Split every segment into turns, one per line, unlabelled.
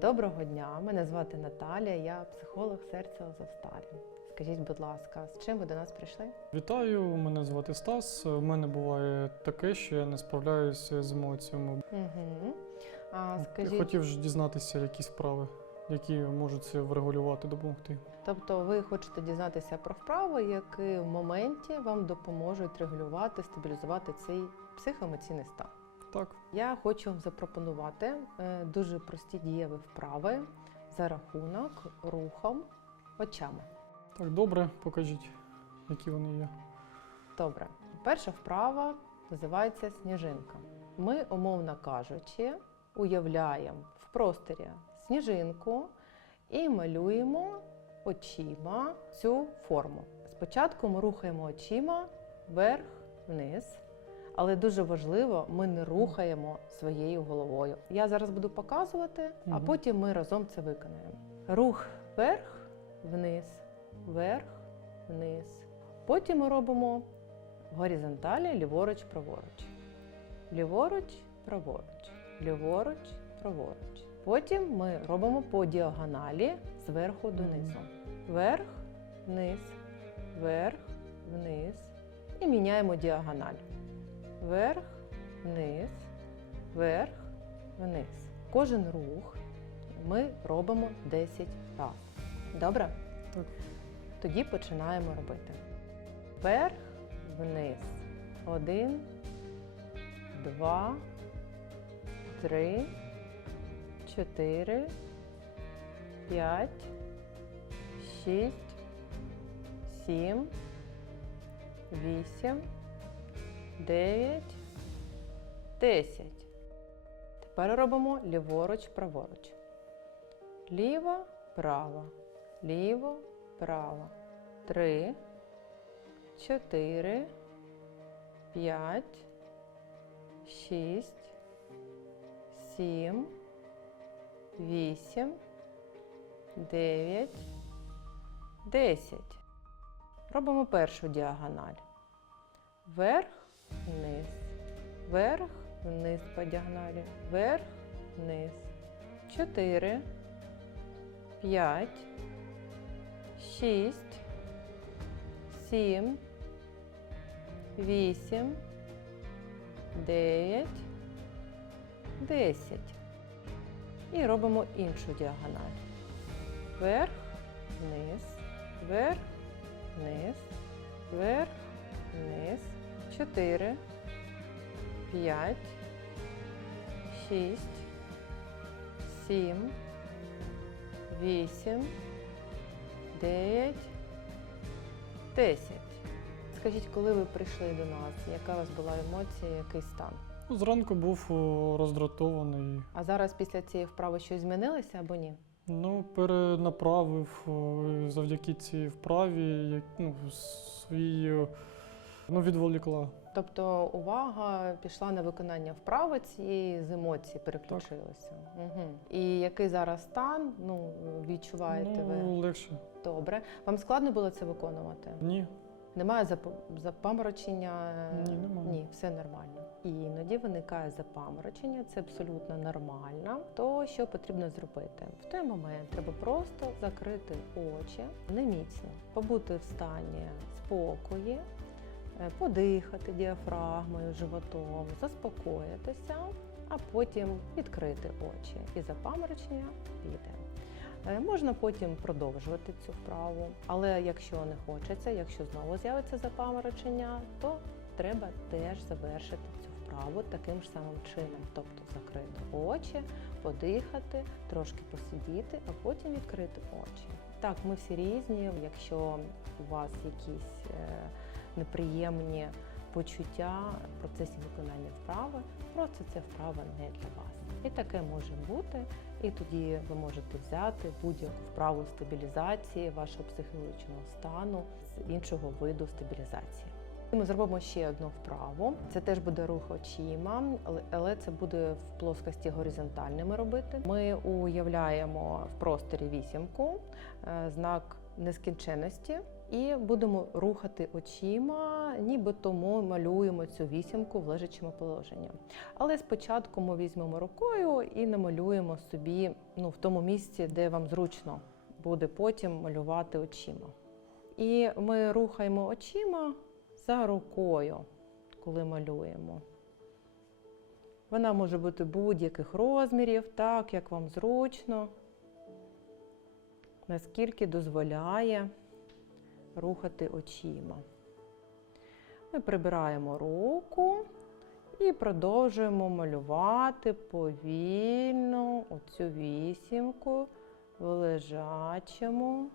Доброго дня, мене звати Наталія, я психолог серця Азовсталі. Скажіть, будь ласка, з чим ви до нас прийшли?
Вітаю, мене звати Стас. У мене буває таке, що я не справляюся з емоціями.
Угу. А скажіть,
хотів ж дізнатися якісь справи, які можуть це врегулювати, допомогти.
тобто ви хочете дізнатися про вправи, які в моменті вам допоможуть регулювати, стабілізувати цей психоемоційний стан?
Так,
Я хочу вам запропонувати е, дуже прості дієві вправи за рахунок рухом очами.
так, добре, покажіть, які вони є.
Добре, перша вправа називається сніжинка. Ми, умовно кажучи, уявляємо в просторі сніжинку і малюємо очима цю форму. Спочатку ми рухаємо очима вверх-вниз, але дуже важливо, ми не рухаємо своєю головою. Я зараз буду показувати, а потім ми разом це виконаємо. Рух вверх-вниз, вверх-вниз. Потім ми робимо в горизонталі ліворуч, праворуч. Ліворуч, праворуч, ліворуч, праворуч. Потім ми робимо по діагоналі зверху донизу. Вверх, вниз, вверх, вниз. І міняємо діагональ. Вверх, вниз, вверх, вниз. Кожен рух ми робимо 10 разів. Добре? Тоді починаємо робити. Вверх, вниз. Один, два, три, чотири, п'ять, шість, сім, вісім, дев'ять, десять. Тепер робимо ліворуч, праворуч. Ліво, право, ліво, право. Три, чотири, п'ять, шість, сім, вісім, дев'ять, десять. Робимо першу діагональ. Вверх, вниз, вверх, вниз по діагоналі, вверх, вниз. Чотири, п'ять, шість, сім, вісім, дев'ять, десять. І робимо іншу діагональ. Вверх, вниз, вверх, вниз, вверх, вниз. Чотири, п'ять, шість, сім, вісім, дев'ять, десять. Скажіть, коли ви прийшли до нас, яка у вас була емоція, який стан?
Ну, зранку був о, роздратований.
А зараз після цієї вправи щось змінилося або ні?
Ну, перенаправив о, завдяки цій вправі як, ну, свій, ну, відволікла.
Тобто увага пішла на виконання вправи цієї з емоцій переключилася. Угу. І який зараз стан? Ну відчуваєте ви
Ну, легше.
добре. Вам складно було це виконувати?
Ні.
Немає зап- запаморочення?
Ні, немає.
Ні, все нормально. І іноді виникає запаморочення, це абсолютно нормально. То що потрібно зробити? В той момент треба просто закрити очі неміцно, побути в стані спокої, подихати діафрагмою, животом, заспокоїтися, а потім відкрити очі. І запаморочення піде. Е, Можна потім продовжувати цю вправу, але якщо не хочеться, якщо знову з'явиться запаморочення, то треба теж завершити цю вправу таким ж самим чином, тобто закрити очі, подихати, трошки посидіти, а потім відкрити очі. Так, ми всі різні. Якщо у вас якісь е, неприємні почуття в процесі виконання вправи, просто ця вправа не для вас. І таке може бути. І тоді ви можете взяти будь-яку вправу стабілізації вашого психологічного стану з іншого виду стабілізації. Ми зробимо ще одну вправу. Це теж буде рух очима, але- але це буде в плоскості горизонтальними робити. Ми уявляємо в просторі вісімку, е, знак нескінченності І будемо рухати очима, нібито ми малюємо цю вісімку в лежачому положенні. Але спочатку ми візьмемо рукою і намалюємо собі ну, в тому місці, де вам зручно буде потім малювати очима. І ми рухаємо очима за рукою, коли малюємо. Вона може бути будь-яких розмірів, так як вам зручно, наскільки дозволяє рухати очима. Ми прибираємо руку і продовжуємо малювати повільно оцю вісімку в лежачому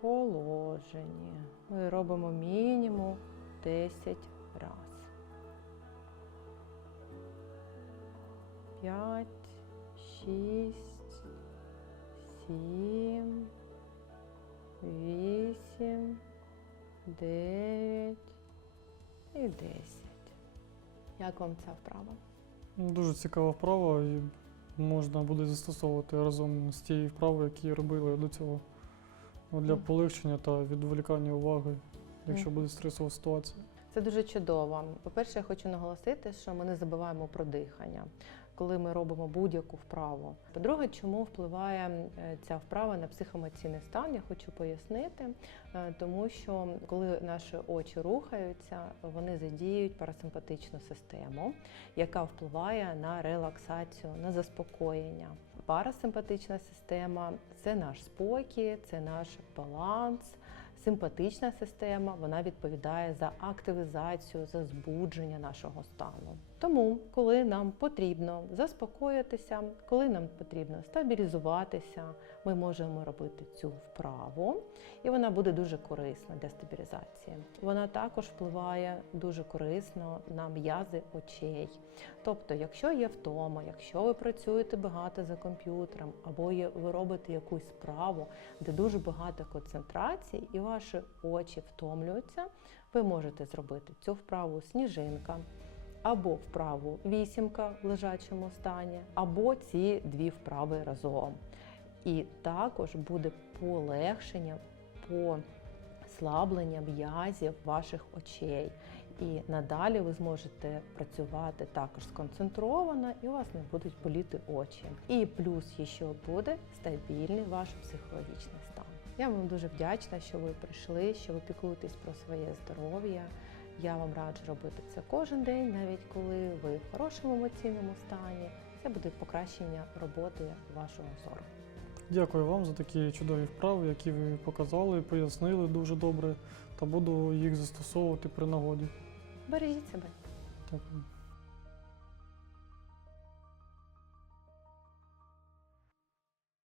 положенні. Ми робимо мінімум 10 разів. 5, 6, 7, 8, 9 і 10. Як вам ця вправа?
Дуже цікава вправа і можна буде застосовувати разом з тією вправою, які робили до цього. Ну, для полегшення та відволікання уваги, якщо буде стресова ситуація.
Це дуже чудово. По-перше, я хочу наголосити, що ми не забуваємо про дихання, коли ми робимо будь-яку вправу. По-друге, чому впливає е, ця вправа на психоемоційний стан, я хочу пояснити, Е, тому що коли наші очі рухаються, вони задіють парасимпатичну систему, яка впливає на релаксацію, на заспокоєння. Парасимпатична система це наш спокій, це наш баланс. Симпатична система вона відповідає за активізацію, за збудження нашого стану. Тому, коли нам потрібно заспокоїтися, коли нам потрібно стабілізуватися, ми можемо робити цю вправу, і вона буде дуже корисна для стабілізації. Вона також впливає дуже корисно на м'язи очей. Тобто, якщо є втома, якщо ви працюєте багато за комп'ютером, або ви робите якусь справу, де дуже багато концентрації, і ваші очі втомлюються, ви можете зробити цю вправу сніжинка. Або вправу вісімка в лежачому стані, або ці дві вправи разом. І також буде полегшення, послаблення м'язів ваших очей. І надалі ви зможете працювати також сконцентровано, і у вас не будуть боліти очі. І плюс ще буде стабільний ваш психологічний стан. Я вам дуже вдячна, що ви прийшли, що ви піклуєтесь про своє здоров'я. Я вам раджу робити це кожен день, навіть коли ви в хорошому емоційному стані. Це буде покращення роботи вашого зору.
Дякую вам за такі чудові вправи, які ви показали, пояснили дуже добре, та буду їх застосовувати при нагоді.
Бережіть себе.
Дякую.